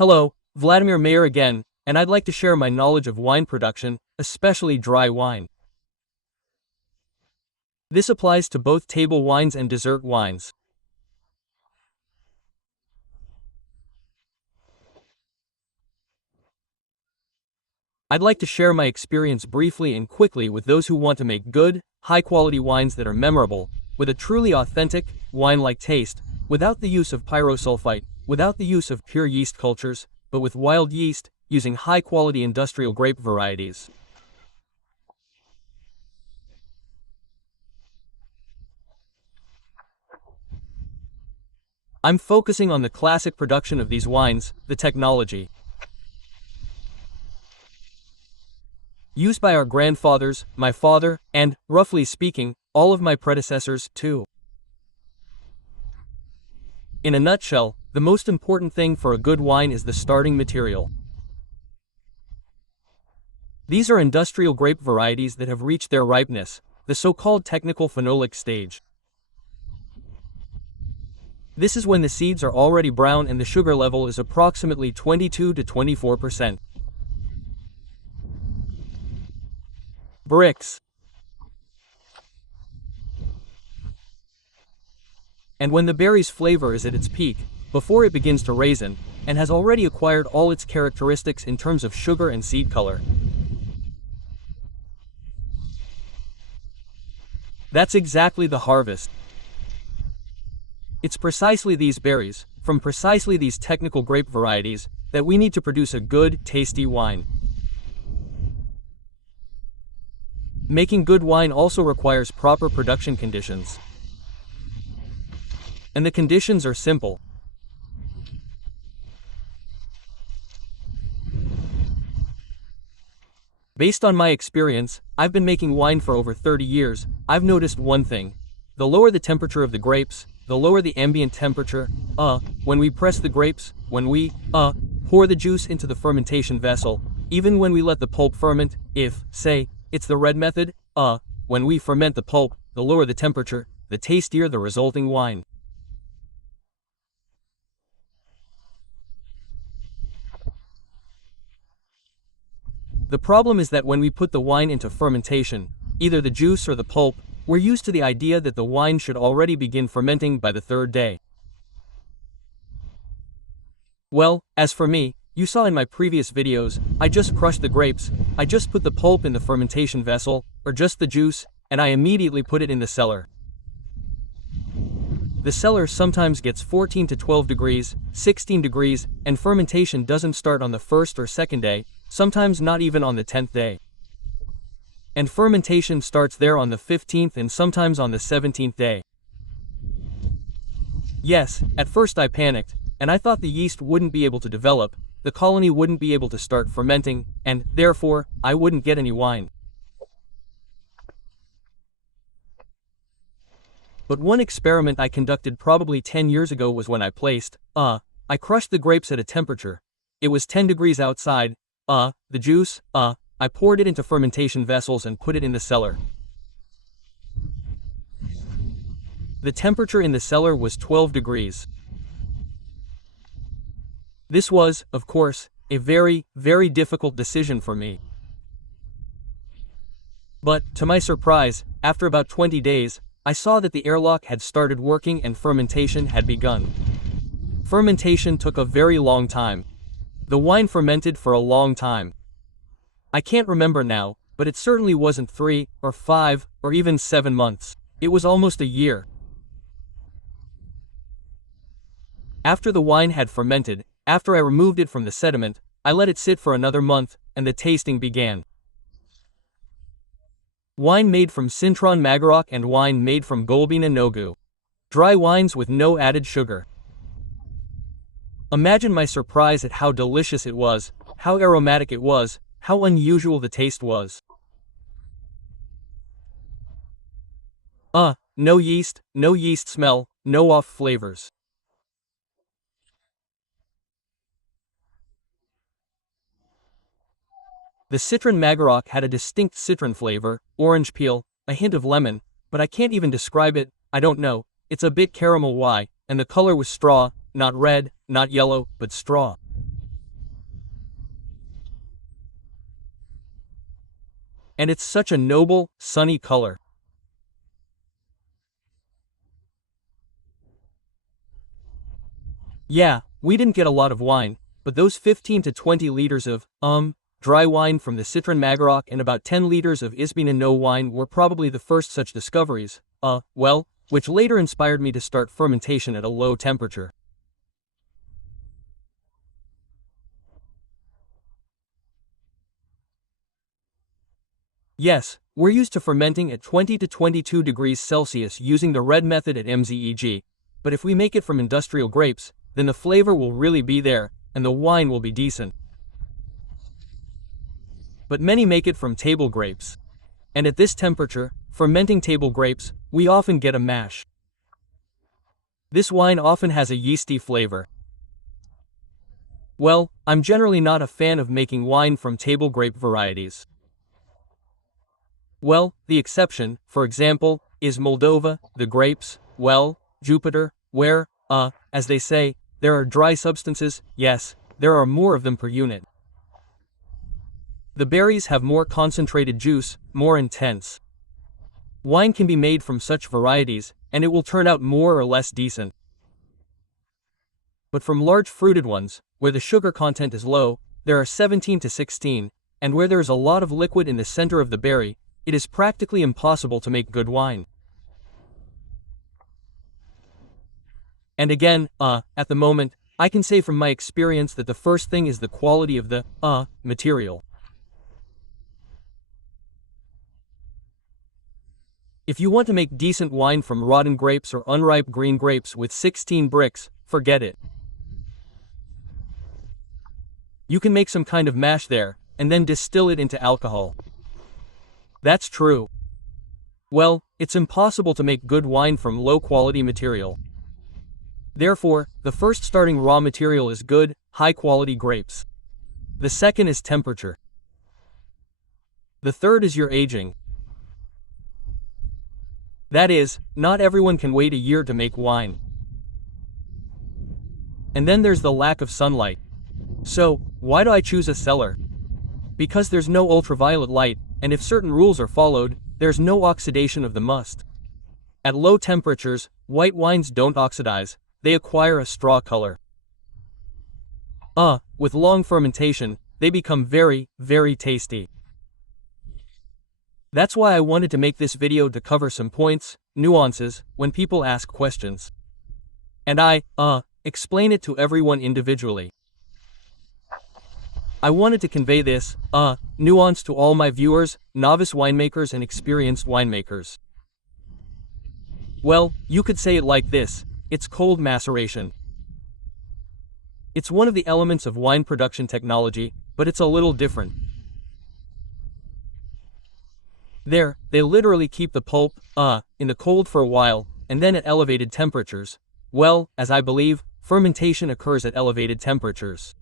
Hello, Vladimir Mayer again, and I'd like to share my knowledge of wine production, especially dry wine. This applies to both table wines and dessert wines. I'd like to share my experience briefly and quickly with those who want to make good, high-quality wines that are memorable, with a truly authentic, wine-like taste, without the use of pyrosulfite, without the use of pure yeast cultures, but with wild yeast, using high-quality industrial grape varieties. I'm focusing on the classic production of these wines, the technology used by our grandfathers, my father, and, roughly speaking, all of my predecessors, too. In a nutshell, the most important thing for a good wine is the starting material. These are industrial grape varieties that have reached their ripeness, the so-called technical phenolic stage. This is when the seeds are already brown and the sugar level is approximately 22 to 24%. Brix. And when the berry's flavor is at its peak, before it begins to raisin, and has already acquired all its characteristics in terms of sugar and seed color. That's exactly the harvest. It's precisely these berries, from precisely these technical grape varieties, that we need to produce a good, tasty wine. Making good wine also requires proper production conditions. And the conditions are simple. Based on my experience, I've been making wine for over 30 years, I've noticed one thing. The lower the temperature of the grapes, the lower the ambient temperature, when we press the grapes, when we, pour the juice into the fermentation vessel, even when we let the pulp ferment, if, say, it's the red method, when we ferment the pulp, the lower the temperature, the tastier the resulting wine. The problem is that when we put the wine into fermentation, either the juice or the pulp, we're used to the idea that the wine should already begin fermenting by the third day. Well, as for me, you saw in my previous videos, I just crushed the grapes, I just put the pulp in the fermentation vessel, or just the juice, and I immediately put it in the cellar. The cellar sometimes gets 14 to 12 degrees, 16 degrees, and fermentation doesn't start on the first or second day, sometimes not even on the 10th day. And fermentation starts there on the 15th and sometimes on the 17th day. Yes, at first I panicked, and I thought the yeast wouldn't be able to develop, the colony wouldn't be able to start fermenting, and, therefore, I wouldn't get any wine. But one experiment I conducted probably 10 years ago was when I placed, I crushed the grapes at a temperature. It was 10 degrees outside, the juice, I poured it into fermentation vessels and put it in the cellar. The temperature in the cellar was 12 degrees. This was, of course, a very, very difficult decision for me. But, to my surprise, after about 20 days, I saw that the airlock had started working and fermentation had begun. Fermentation took a very long time. The wine fermented for a long time. I can't remember now, but it certainly wasn't 3, or 5, or even 7 months. It was almost a year. After the wine had fermented, after I removed it from the sediment, I let it sit for another month, and the tasting began. Wine made from Cintron Magarok and wine made from Golbina Nogu. Dry wines with no added sugar. Imagine my surprise at how delicious it was, how aromatic it was, how unusual the taste was. No yeast smell, no off flavors. The Citron Magarok had a distinct citron flavor, orange peel, a hint of lemon, but I can't even describe it, I don't know, it's a bit caramel and the color was straw, not red, not yellow, but straw. And it's such a noble, sunny color. Yeah, we didn't get a lot of wine, but those 15 to 20 liters of, dry wine from the Citron Magarok and about 10 liters of Isbina no wine were probably the first such discoveries, which later inspired me to start fermentation at a low temperature. Yes, we're used to fermenting at 20 to 22 degrees Celsius using the red method at MZEG, but if we make it from industrial grapes, then the flavor will really be there, and the wine will be decent. But many make it from table grapes. And at this temperature, fermenting table grapes, we often get a mash. This wine often has a yeasty flavor. Well, I'm generally not a fan of making wine from table grape varieties. Well, the exception, for example, is Moldova, the grapes, Jupiter, where, as they say, there are dry substances, yes, there are more of them per unit. The berries have more concentrated juice, more intense. Wine can be made from such varieties, and it will turn out more or less decent. But from large fruited ones, where the sugar content is low, there are 17 to 16, and where there is a lot of liquid in the center of the berry, it is practically impossible to make good wine. And again, at the moment, I can say from my experience that the first thing is the quality of the, material. If you want to make decent wine from rotten grapes or unripe green grapes with 16 bricks, forget it. You can make some kind of mash there, and then distill it into alcohol. That's true. Well, it's impossible to make good wine from low-quality material. Therefore, the first starting raw material is good, high-quality grapes. The second is temperature. The third is your aging. That is, not everyone can wait a year to make wine. And then there's the lack of sunlight. So, why do I choose a cellar? Because there's no ultraviolet light, and if certain rules are followed, there's no oxidation of the must. At low temperatures, white wines don't oxidize, they acquire a straw color. With long fermentation, they become very, very tasty. That's why I wanted to make this video to cover some points, nuances, when people ask questions. And I, explain it to everyone individually. I wanted to convey this, nuance to all my viewers, novice winemakers and experienced winemakers. Well, you could say it like this, it's cold maceration. It's one of the elements of wine production technology, but it's a little different. There, they literally keep the pulp, in the cold for a while, and then at elevated temperatures. Well, as I believe, fermentation occurs at elevated temperatures.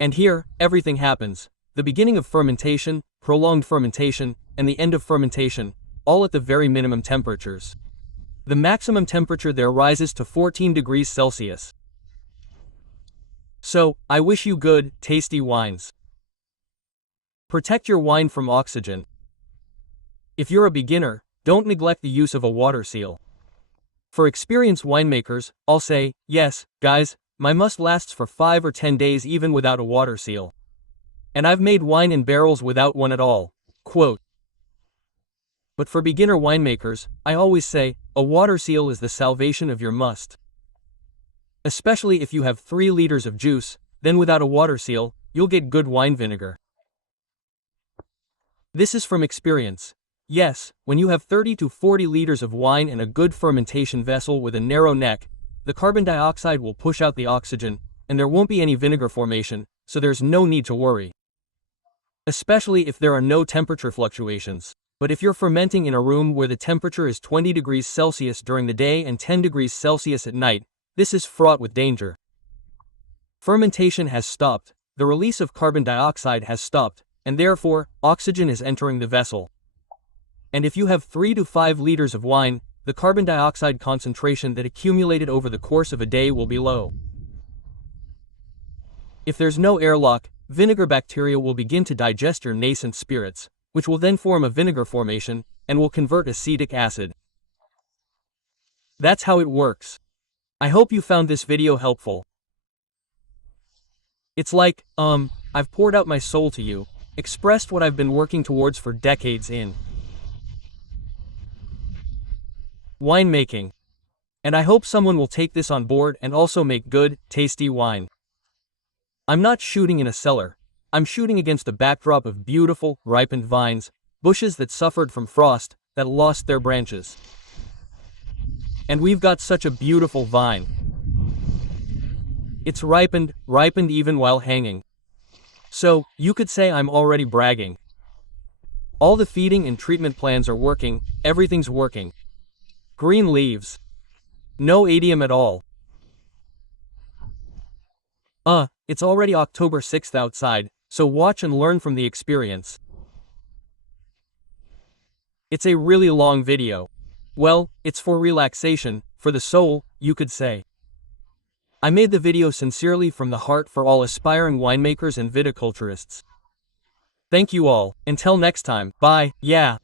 And here, everything happens. The beginning of fermentation, prolonged fermentation, and the end of fermentation, all at the very minimum temperatures. The maximum temperature there rises to 14 degrees Celsius. So, I wish you good, tasty wines. Protect your wine from oxygen. If you're a beginner, don't neglect the use of a water seal. For experienced winemakers, I'll say, yes, guys, my must lasts for 5 or 10 days even without a water seal. And I've made wine in barrels without one at all. Quote. But for beginner winemakers, I always say, a water seal is the salvation of your must. Especially if you have 3 liters of juice, then without a water seal, you'll get good wine vinegar. This is from experience. Yes, when you have 30 to 40 liters of wine in a good fermentation vessel with a narrow neck, the carbon dioxide will push out the oxygen, and there won't be any vinegar formation, so there's no need to worry. Especially if there are no temperature fluctuations. But if you're fermenting in a room where the temperature is 20 degrees Celsius during the day and 10 degrees Celsius at night, this is fraught with danger. Fermentation has stopped, the release of carbon dioxide has stopped, and therefore, oxygen is entering the vessel. And if you have 3 to 5 liters of wine, the carbon dioxide concentration that accumulated over the course of a day will be low. If there's no airlock, vinegar bacteria will begin to digest your nascent spirits, which will then form a vinegar formation, and will convert acetic acid. That's how it works. I hope you found this video helpful. It's like, I've poured out my soul to you, expressed what I've been working towards for decades in winemaking. And I hope someone will take this on board and also make good, tasty wine. I'm not shooting in a cellar. I'm shooting against a backdrop of beautiful, ripened vines, bushes that suffered from frost, that lost their branches. And we've got such a beautiful vine. It's ripened even while hanging. So, you could say I'm already bragging. All the feeding and treatment plans are working, everything's working. Green leaves. No adium at all. It's already October 6th outside, so watch and learn from the experience. It's a really long video. Well, it's for relaxation, for the soul, you could say. I made the video sincerely from the heart for all aspiring winemakers and viticulturists. Thank you all, until next time, bye, yeah.